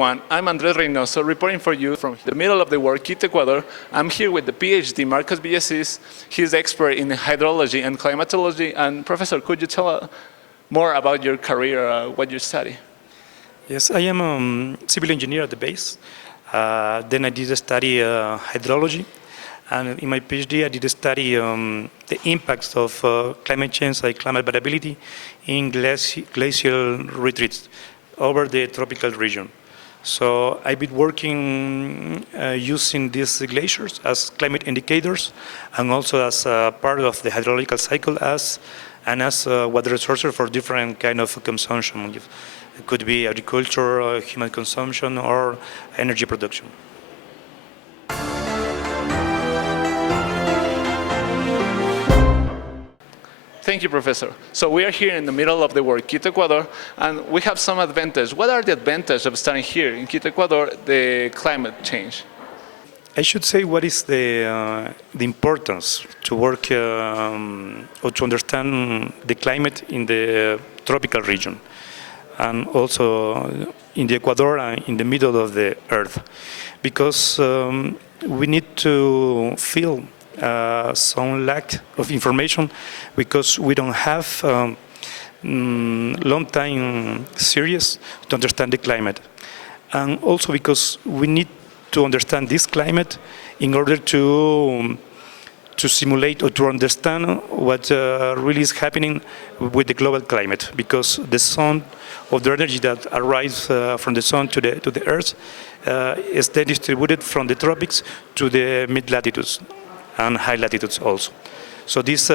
everyone. I'm Andres Reynoso, reporting for you from the middle of the world, Quito, Ecuador. I'm here with the PhD, Marcos Villacís. He's expert in hydrology and climatology. And Professor, could you tell us more about your career, what you study? Yes, I am a civil engineer at the base. Then I did study hydrology. And in my PhD, I did study the impacts of climate change, like climate variability, in glacial retreats over the tropical region. So I've been working using these glaciers as climate indicators and also as part of the hydrological cycle as water resources for different kind of consumption. It could be agriculture, human consumption, or energy production. Thank you, Professor. So we are here in the middle of the world, Quito, Ecuador, and we have some advantage. What are the advantages of studying here in Quito, Ecuador, the climate change? I should say what is the importance to work or to understand the climate in the tropical region and also in the Ecuador and in the middle of the Earth, because we need to feel some lack of information because we don't have long time series to understand the climate, and also because we need to understand this climate in order to simulate or to understand what really is happening with the global climate, because the sun of the energy that arrives from the sun to the earth is then distributed from the tropics to the mid-latitudes and high latitudes also. So this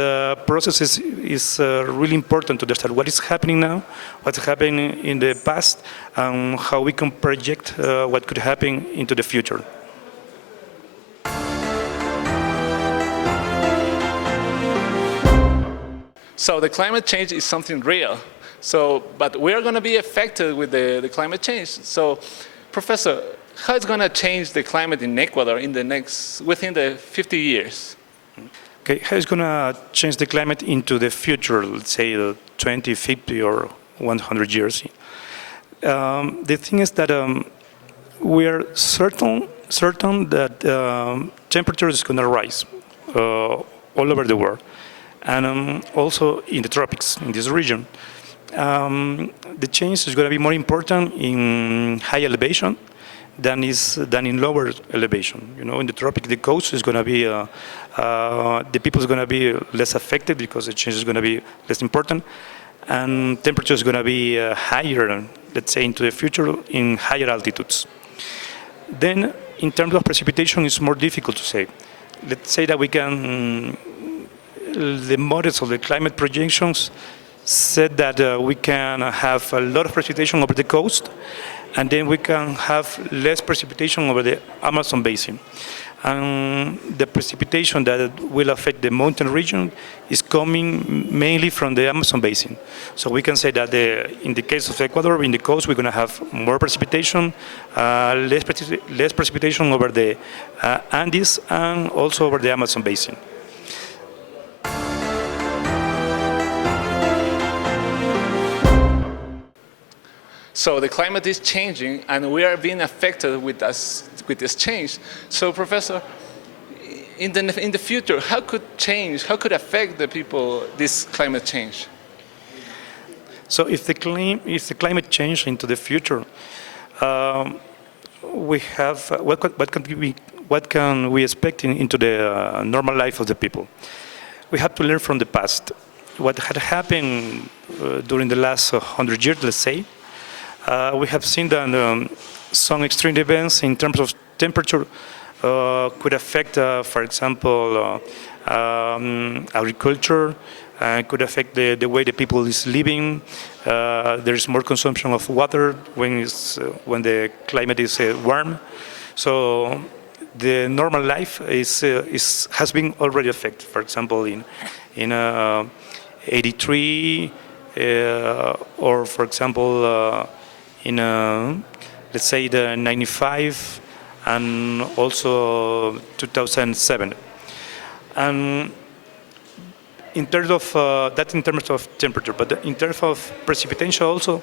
process is really important to understand what is happening now, what's happening in the past, and how we can project what could happen into the future. So the climate change is something real. But we are going to be affected with the climate change. So, Professor, how is going to change the climate in Ecuador within the 50 years? Okay, how is going to change the climate into the future, let's say 20, 50, or 100 years? The thing is that we are certain that temperature is going to rise all over the world, and also in the tropics, in this region. The change is going to be more important in high elevation than in lower elevation. You know, in the tropic, the coast is going to be, the people is going to be less affected because the change is going to be less important, and temperature is going to be higher, let's say, into the future in higher altitudes. Then, in terms of precipitation, it's more difficult to say. Let's say that we can, the models of the climate projections said that we can have a lot of precipitation over the coast, and then we can have less precipitation over the Amazon basin. And the precipitation that will affect the mountain region is coming mainly from the Amazon basin. So we can say that in the case of Ecuador, in the coast, we're going to have more precipitation, less precipitation over the Andes and also over the Amazon basin. So the climate is changing, and we are being affected with this change. So, Professor, in the future, how could affect the people this climate change? So, if the climate change into the future, we have what can we expect into the normal life of the people? We have to learn from the past. What had happened during the last 100 years, let's say. We have seen that some extreme events in terms of temperature could affect, for example, agriculture, could affect the way the people is living. There is more consumption of water when the climate is warm. So the normal life has been already affected. For example, in 83, or for example, in let's say the 95 and also 2007. And in terms of that's in terms of temperature, but in terms of precipitation also,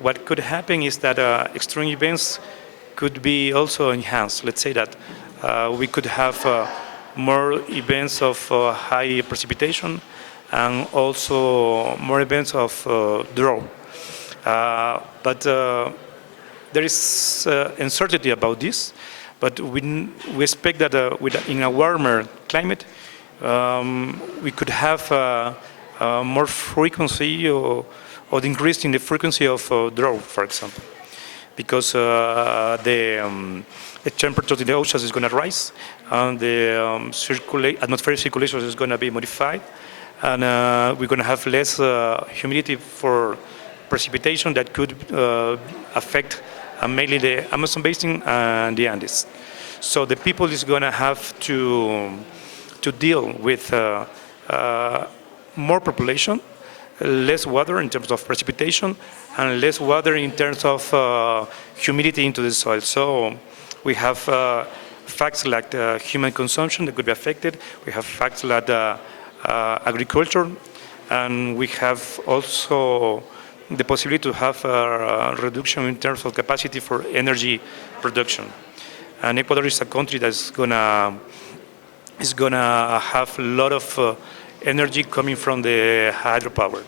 what could happen is that extreme events could be also enhanced. Let's say that we could have more events of high precipitation and also more events of drought. But there is uncertainty about this, but we expect that in a warmer climate, we could have more frequency or the increase in the frequency of drought, for example, because the temperature in the oceans is going to rise, and the atmospheric circulation is going to be modified, and we're going to have less humidity for precipitation that could affect mainly the Amazon basin and the Andes. So the people is going to have to deal with more population, less water in terms of precipitation, and less water in terms of humidity into the soil. So we have facts like human consumption that could be affected. We have facts like agriculture, and we have also the possibility to have a reduction in terms of capacity for energy production. And Ecuador is a country that's gonna have a lot of energy coming from the hydropower.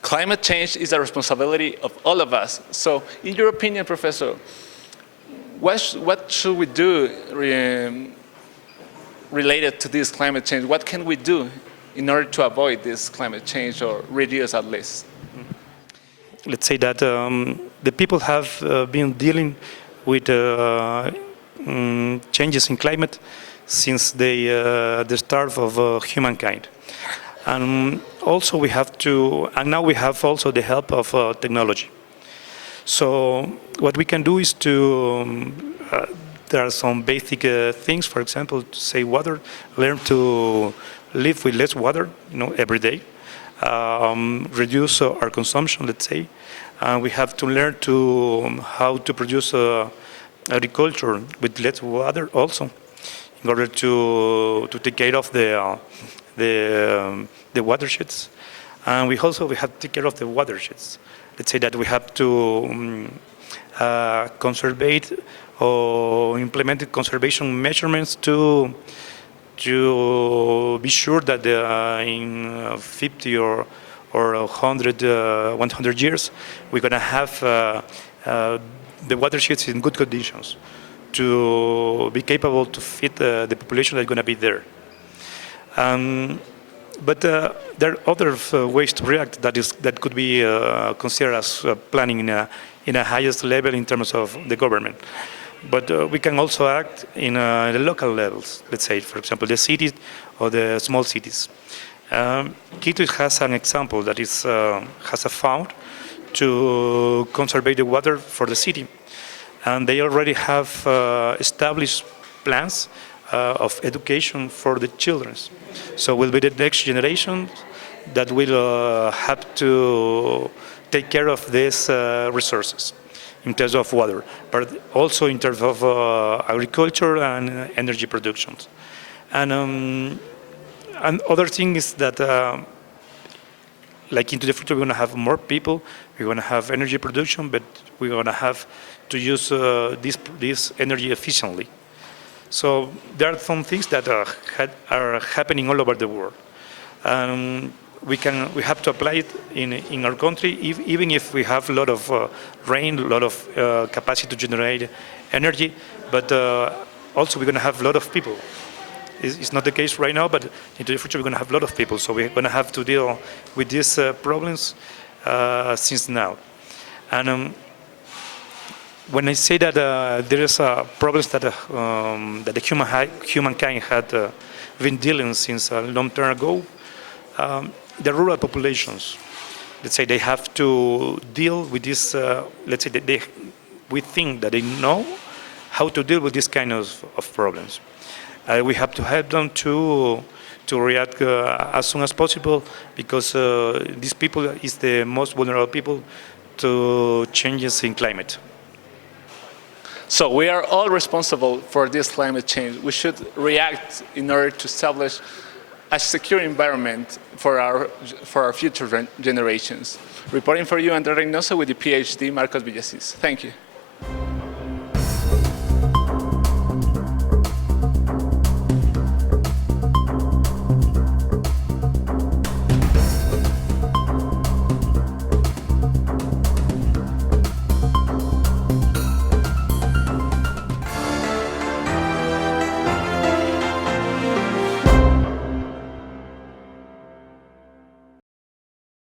Climate change is a responsibility of all of us. So, in your opinion, Professor, what should we do related to this climate change? What can we do in order to avoid this climate change or reduce at least? Let's say that the people have been dealing with changes in climate since the start of humankind. And also we have to, and now we have also the help of technology. So what we can do is to, there are some basic things, for example, to save water, learn to live with less water, every day, reduce our consumption, let's say. We have to learn how to produce agriculture with less water also, in order to take care of the watersheds. And we have to take care of the watersheds. Let's say that we have to conserve or implement conservation measurements to be sure that in 50 or 100 years, we're going to have the watersheds in good conditions to be capable to feed the population that's going to be there. But there are other ways to react that could be considered as planning in a highest level in terms of the government. But we can also act in the local levels, let's say, for example, the cities or the small cities. Quito has an example that has a fund to conserve the water for the city. And they already have established plans of education for the children. So will be the next generation that will have to take care of these resources in terms of water, but also in terms of agriculture and energy production. And other thing is that, like into the future, we're going to have more people, we're going to have energy production, but we're going to have to use this energy efficiently. So there are some things that are happening all over the world. We have to apply it in our country, even if we have a lot of rain, a lot of capacity to generate energy, but also we're going to have a lot of people. It's not the case right now, but into the future we're going to have a lot of people, so we're going to have to deal with these problems since now. And when I say that there is problems that the humankind had been dealing since a long time ago, the rural populations, let's say, they have to deal with this. Let's say we think that they know how to deal with this kind of problems. We have to help them to react as soon as possible, because these people is the most vulnerable people to changes in climate. So we are all responsible for this climate change. We should react in order to establish a secure environment for our future generations. Reporting for you, André Reynoso with the PhD, Marcos Villacís. Thank you.